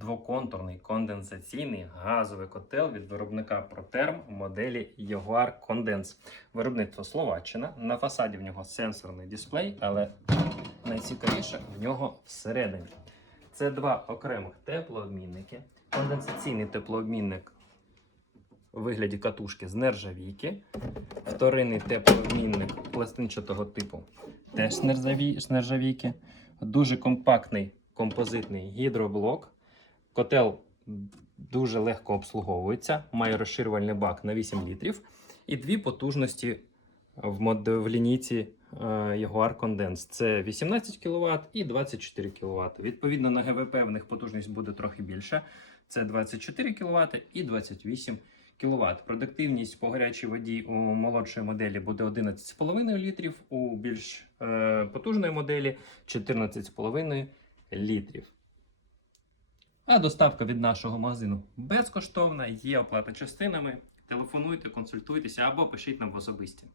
двоконтурний конденсаційний газовий котел від виробника Proterm моделі Jaguar Condense. Виробництво Словаччина. На фасаді в нього сенсорний дисплей, але найцікавіше в нього всередині. Це два окремих теплообмінники. Конденсаційний теплообмінник у вигляді катушки з нержавійки. Вторинний теплообмінник пластинчатого типу теж з нержавій- з нержавійки. Дуже компактний композитний гідроблок. Котел дуже легко обслуговується, має розширювальний бак на 8 літрів і дві потужності в, мод... в лінійці е, Jaguar Condense. Це 18 кВт і 24 кВт. Відповідно, на ГВП в них потужність буде трохи більша. Це 24 кВт і 28 кВт. Продуктивність по гарячій воді у молодшої моделі буде 11,5 літрів, у більш е, потужної моделі 14,5 літрів. А доставка від нашого магазину безкоштовна, є оплата частинами. Телефонуйте, консультуйтеся або пишіть нам в особисті.